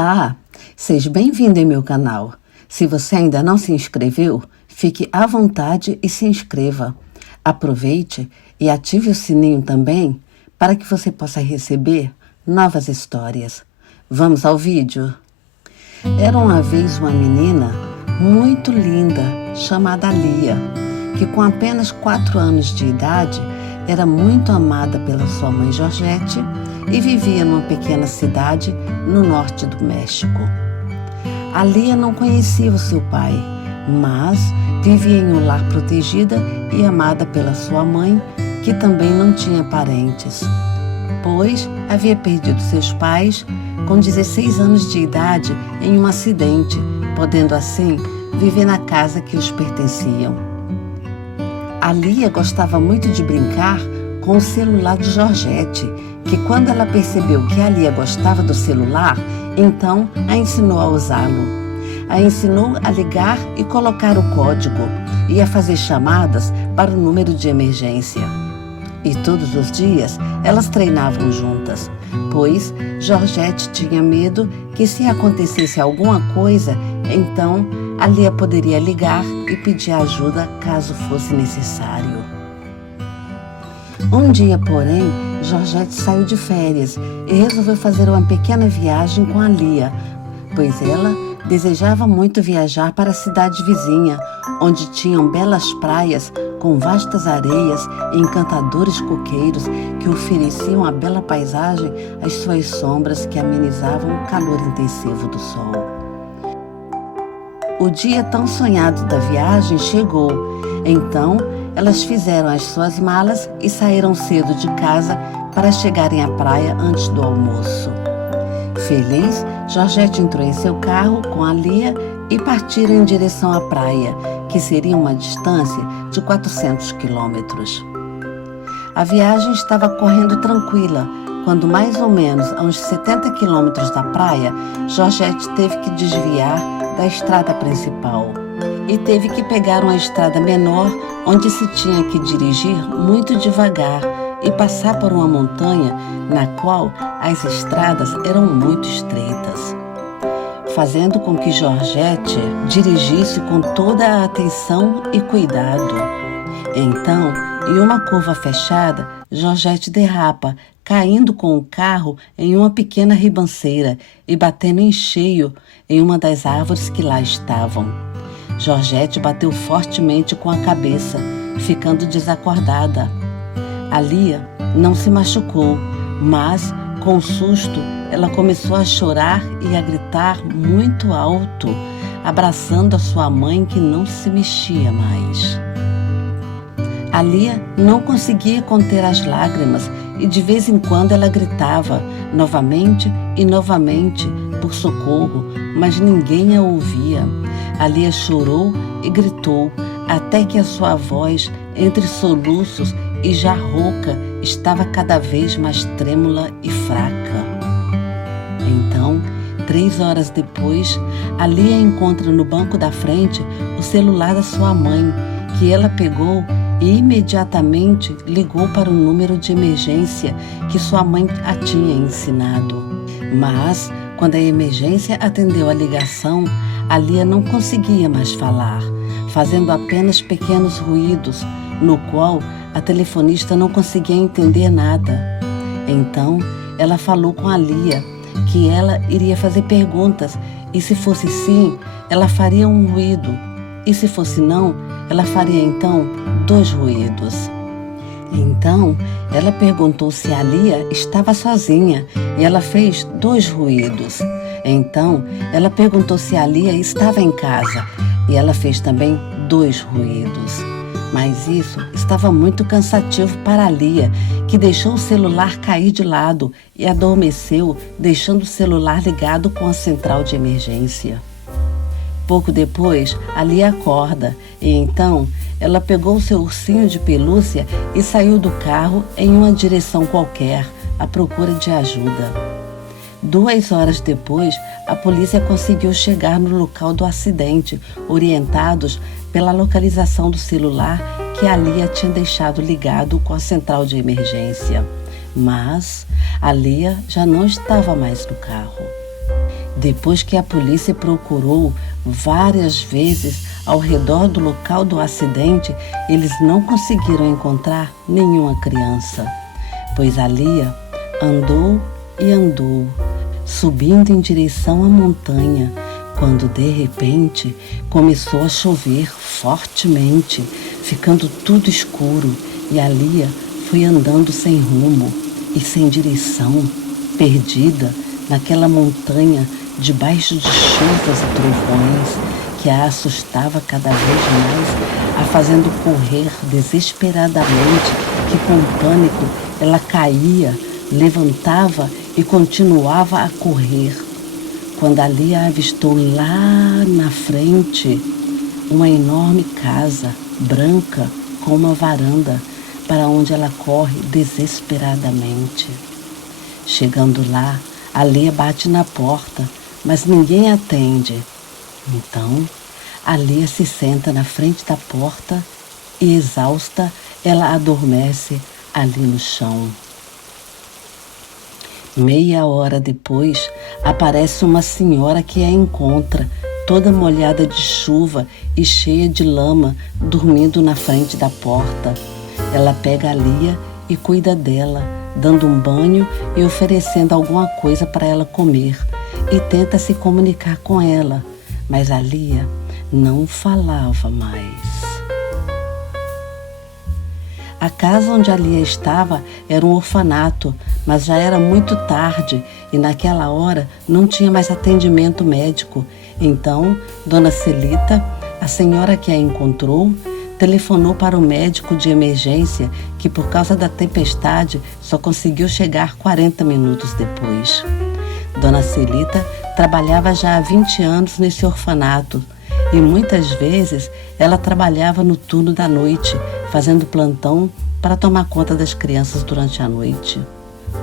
Olá, seja bem-vindo em meu canal. Se você ainda não se inscreveu, fique à vontade e se inscreva. Aproveite e ative o sininho também para que você possa receber novas histórias. Vamos ao vídeo? Era uma vez uma menina muito linda chamada Lia, que com apenas 4 anos de idade era muito amada pela sua mãe Georgette e vivia numa pequena cidade no norte do México. A Lia não conhecia o seu pai, mas vivia em um lar protegida e amada pela sua mãe, que também não tinha parentes, pois havia perdido seus pais com 16 anos de idade em um acidente, podendo assim viver na casa que os pertenciam. A Lia gostava muito de brincar com o celular de Georgette, que quando ela percebeu que a Lia gostava do celular, então a ensinou a usá-lo. A ensinou a ligar e colocar o código e a fazer chamadas para o número de emergência. E todos os dias elas treinavam juntas, pois Georgette tinha medo que se acontecesse alguma coisa, então a Lia poderia ligar e pedir ajuda caso fosse necessário. Um dia, porém, Georgette saiu de férias e resolveu fazer uma pequena viagem com a Lia, pois ela desejava muito viajar para a cidade vizinha, onde tinham belas praias com vastas areias e encantadores coqueiros que ofereciam a bela paisagem às suas sombras que amenizavam o calor intensivo do sol. O dia tão sonhado da viagem chegou, então elas fizeram as suas malas e saíram cedo de casa para chegarem à praia antes do almoço. Feliz, Georgette entrou em seu carro com a Lia e partiram em direção à praia, que seria uma distância de 400 quilômetros. A viagem estava correndo tranquila, quando mais ou menos a uns 70 quilômetros da praia, Georgette teve que desviar da estrada principal e teve que pegar uma estrada menor, onde se tinha que dirigir muito devagar e passar por uma montanha na qual as estradas eram muito estreitas, fazendo com que Georgette dirigisse com toda a atenção e cuidado. Então, em uma curva fechada, Georgette derrapa, caindo com o carro em uma pequena ribanceira e batendo em cheio em uma das árvores que lá estavam. Georgette bateu fortemente com a cabeça, ficando desacordada. A Lia não se machucou, mas, com o susto, ela começou a chorar e a gritar muito alto, abraçando a sua mãe que não se mexia mais. A Lia não conseguia conter as lágrimas e de vez em quando ela gritava novamente e novamente por socorro, mas ninguém a ouvia. A Lia chorou e gritou até que a sua voz, entre soluços e já rouca, estava cada vez mais trêmula e fraca. Então, 3 horas depois, a Lia encontra no banco da frente o celular da sua mãe, que ela pegou e imediatamente ligou para o número de emergência que sua mãe a tinha ensinado. Mas, quando a emergência atendeu a ligação, a Lia não conseguia mais falar, fazendo apenas pequenos ruídos, no qual a telefonista não conseguia entender nada. Então, ela falou com a Lia que ela iria fazer perguntas e, se fosse sim, ela faria um ruído, e se fosse não, ela faria então 2 ruídos. Então, ela perguntou se a Lia estava sozinha e ela fez 2 ruídos. Então, ela perguntou se a Lia estava em casa e ela fez também 2 ruídos. Mas isso estava muito cansativo para a Lia, que deixou o celular cair de lado e adormeceu, deixando o celular ligado com a central de emergência. Pouco depois, a Lia acorda e então ela pegou seu ursinho de pelúcia e saiu do carro em uma direção qualquer, à procura de ajuda. 2 horas depois, a polícia conseguiu chegar no local do acidente, orientados pela localização do celular que a Lia tinha deixado ligado com a central de emergência. Mas a Lia já não estava mais no carro. Depois que a polícia procurou várias vezes ao redor do local do acidente, eles não conseguiram encontrar nenhuma criança, pois a Lia andou e andou, subindo em direção à montanha, quando de repente começou a chover fortemente, ficando tudo escuro, e a Lia foi andando sem rumo e sem direção, perdida naquela montanha debaixo de chuvas e trovões que a assustava cada vez mais, a fazendo correr desesperadamente, que com pânico ela caía, levantava e continuava a correr. Quando a Lia avistou lá na frente uma enorme casa branca com uma varanda para onde ela corre desesperadamente. Chegando lá, a Lia bate na porta, mas ninguém atende. Então, a Lia se senta na frente da porta e, exausta, ela adormece ali no chão. Meia hora depois, aparece uma senhora que a encontra, toda molhada de chuva e cheia de lama, dormindo na frente da porta. Ela pega a Lia e cuida dela, dando um banho e oferecendo alguma coisa para ela comer, e tenta se comunicar com ela, mas a Lia não falava mais. A casa onde a Lia estava era um orfanato, mas já era muito tarde e naquela hora não tinha mais atendimento médico. Então, Dona Celita, a senhora que a encontrou, telefonou para o médico de emergência, que por causa da tempestade só conseguiu chegar 40 minutos depois. Dona Celita trabalhava já há 20 anos nesse orfanato e muitas vezes ela trabalhava no turno da noite, fazendo plantão para tomar conta das crianças durante a noite.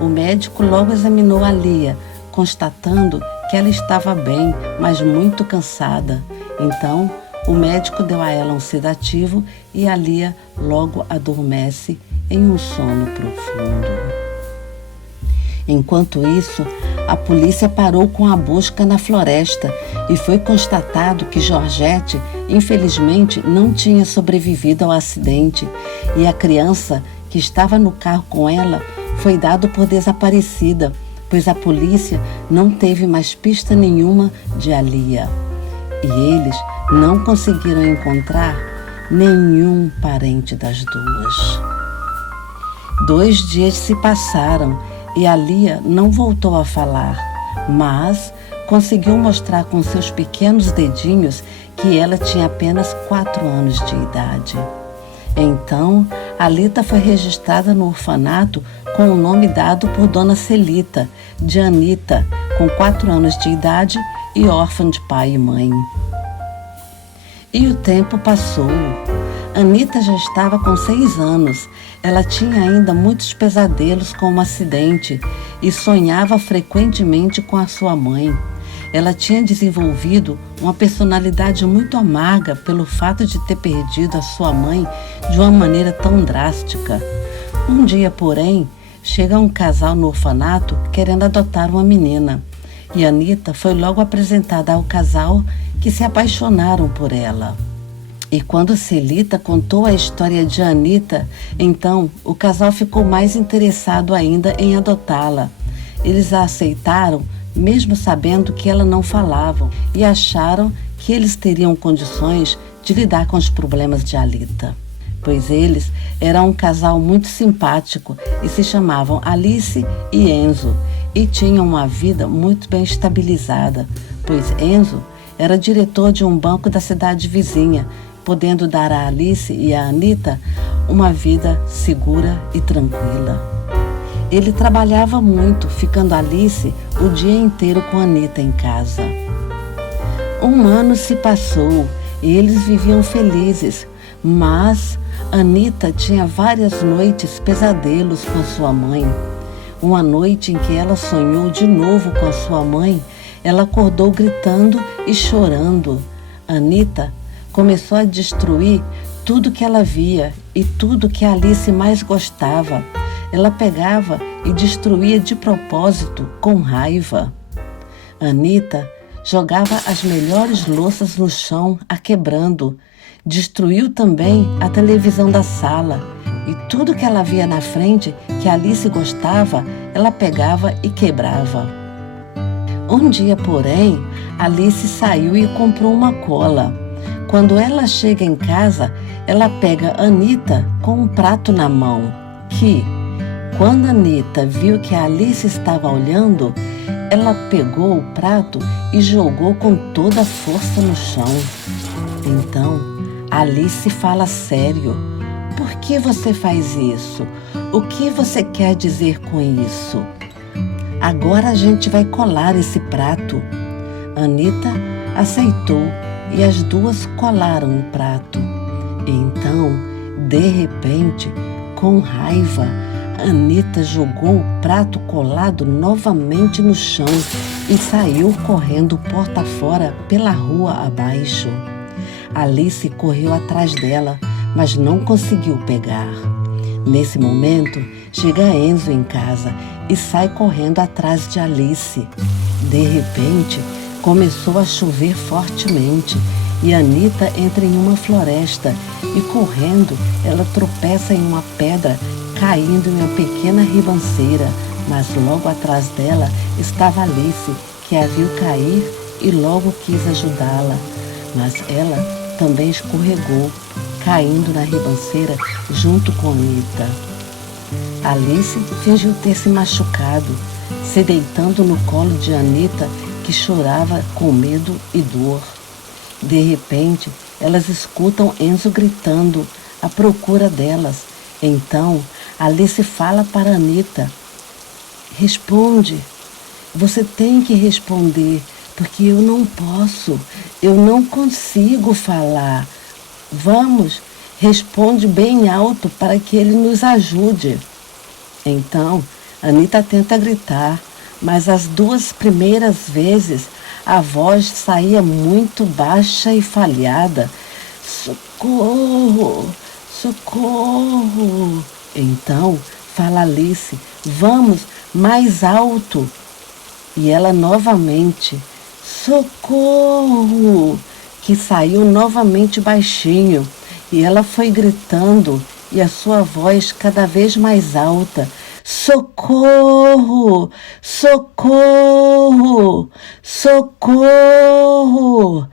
O médico logo examinou a Lia, constatando que ela estava bem, mas muito cansada. Então, o médico deu a ela um sedativo e a Lia logo adormece em um sono profundo. Enquanto isso, a polícia parou com a busca na floresta e foi constatado que Georgette, infelizmente, não tinha sobrevivido ao acidente e a criança que estava no carro com ela foi dada por desaparecida, pois a polícia não teve mais pista nenhuma de Lia. E eles não conseguiram encontrar nenhum parente das duas. 2 dias se passaram e a Lia não voltou a falar, mas conseguiu mostrar com seus pequenos dedinhos que ela tinha apenas 4 anos de idade. Então, a Lita foi registrada no orfanato com o nome dado por Dona Celita, de Anita, com 4 anos de idade e órfã de pai e mãe. E o tempo passou. Anita já estava com 6 anos. Ela tinha ainda muitos pesadelos com o acidente e sonhava frequentemente com a sua mãe. Ela tinha desenvolvido uma personalidade muito amarga pelo fato de ter perdido a sua mãe de uma maneira tão drástica. Um dia, porém, chega um casal no orfanato querendo adotar uma menina. E Anita foi logo apresentada ao casal, que se apaixonaram por ela. E quando Celita contou a história de Anita, então o casal ficou mais interessado ainda em adotá-la. Eles a aceitaram, mesmo sabendo que ela não falava, e acharam que eles teriam condições de lidar com os problemas de Alita, pois eles eram um casal muito simpático e se chamavam Alice e Enzo, e tinham uma vida muito bem estabilizada, pois Enzo era diretor de um banco da cidade vizinha, podendo dar a Alice e a Anita uma vida segura e tranquila. Ele trabalhava muito, ficando Alice o dia inteiro com Anita em casa. 1 ano se passou e eles viviam felizes, mas Anita tinha várias noites pesadelos com a sua mãe. Uma noite em que ela sonhou de novo com a sua mãe, ela acordou gritando e chorando. Anita começou a destruir tudo que ela via e tudo que a Alice mais gostava. Ela pegava e destruía de propósito, com raiva. Anita jogava as melhores louças no chão, a quebrando. Destruiu também a televisão da sala. E tudo que ela via na frente, que Alice gostava, ela pegava e quebrava. Um dia, porém, Alice saiu e comprou uma cola. Quando ela chega em casa, ela pega Anita com um prato na mão, que, quando Anita viu que a Alice estava olhando, ela pegou o prato e jogou com toda a força no chão. Então, Alice fala sério. Por que você faz isso? O que você quer dizer com isso? Agora a gente vai colar esse prato. Anita aceitou e as duas colaram o prato. Então, de repente, com raiva, Anita jogou o prato colado novamente no chão e saiu correndo porta fora pela rua abaixo. Alice correu atrás dela, mas não conseguiu pegar. Nesse momento, chega Enzo em casa e sai correndo atrás de Alice. De repente, começou a chover fortemente e Anita entra em uma floresta e, correndo, ela tropeça em uma pedra, caindo em uma pequena ribanceira, mas logo atrás dela estava Alice, que a viu cair e logo quis ajudá-la, mas ela também escorregou, caindo na ribanceira junto com Anita. Alice fingiu ter se machucado, se deitando no colo de Anita, que chorava com medo e dor. De repente, elas escutam Enzo gritando à procura delas. Então, Alice fala para Anita: responde, você tem que responder, porque eu não posso, eu não consigo falar. Vamos, responde bem alto para que ele nos ajude. Então, Anita tenta gritar, mas as duas primeiras vezes a voz saía muito baixa e falhada. Socorro, socorro. Então, fala Alice: vamos, mais alto. E ela novamente: socorro, que saiu novamente baixinho. E ela foi gritando, e a sua voz cada vez mais alta: socorro, socorro, socorro.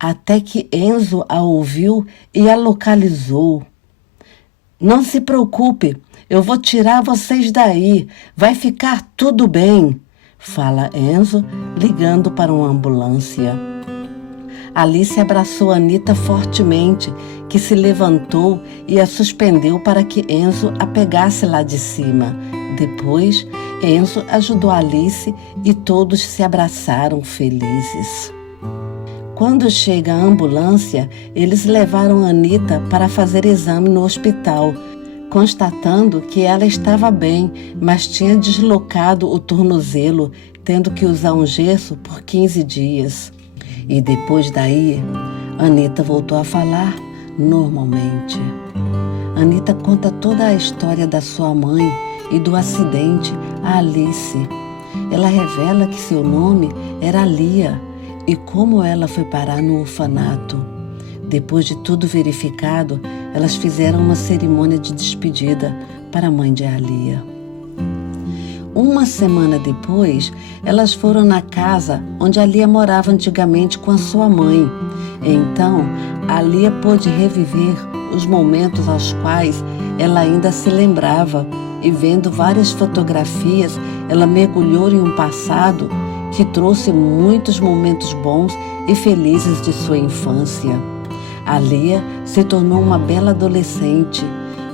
Até que Enzo a ouviu e a localizou. Não se preocupe, eu vou tirar vocês daí, vai ficar tudo bem, fala Enzo, ligando para uma ambulância. Alice abraçou Anita fortemente, que se levantou e a suspendeu para que Enzo a pegasse lá de cima. Depois, Enzo ajudou Alice e todos se abraçaram felizes. Quando chega a ambulância, eles levaram Anita para fazer exame no hospital, constatando que ela estava bem, mas tinha deslocado o tornozelo, tendo que usar um gesso por 15 dias. E depois daí, Anita voltou a falar normalmente. Anita conta toda a história da sua mãe e do acidente a Alice. Ela revela que seu nome era Lia e como ela foi parar no orfanato. Depois de tudo verificado, elas fizeram uma cerimônia de despedida para a mãe de Lia. Uma semana depois, elas foram na casa onde a Lia morava antigamente com a sua mãe. Então, a Lia pôde reviver os momentos aos quais ela ainda se lembrava e, vendo várias fotografias, ela mergulhou em um passado que trouxe muitos momentos bons e felizes de sua infância. A Lia se tornou uma bela adolescente,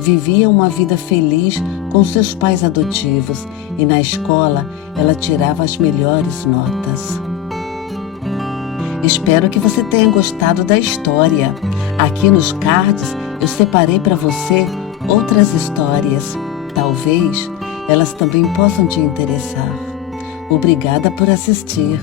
vivia uma vida feliz com seus pais adotivos e na escola ela tirava as melhores notas. Espero que você tenha gostado da história. Aqui nos cards eu separei para você outras histórias. Talvez elas também possam te interessar. Obrigada por assistir.